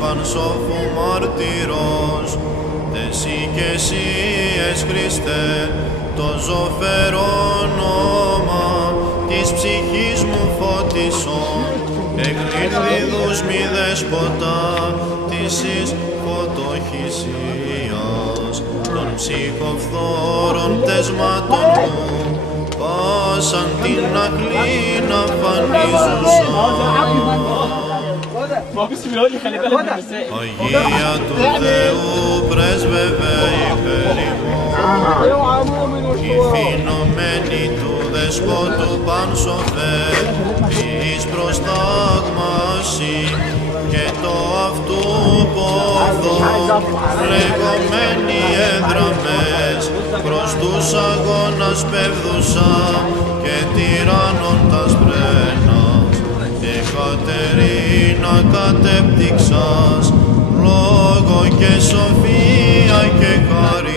πανσόφου μάρτυρος, εσύ κι εσύ Χριστέ, το ζωφερό όνομα της ψυχής μου φώτισον, εκρηδίδους μη δεσποτά της εις φωτοχυσίας, των ψυχοφθόρων πτεσμάτων μου, πάσαν την ακλήν αφανίζουσαν. Αγία του Θεού πρέσβευε υπέρ ημών, η φινωμένη του δεσπότου πανσοφέ, εις προστάγμαση και το αυτού πόδο, λεγόμενοι έδραμες, προς τους αγώνας πεύδουσα και τυράννων τα σπρένας, και Κατερίνα κατέπτυξας, λόγο και σοφία και χάρη.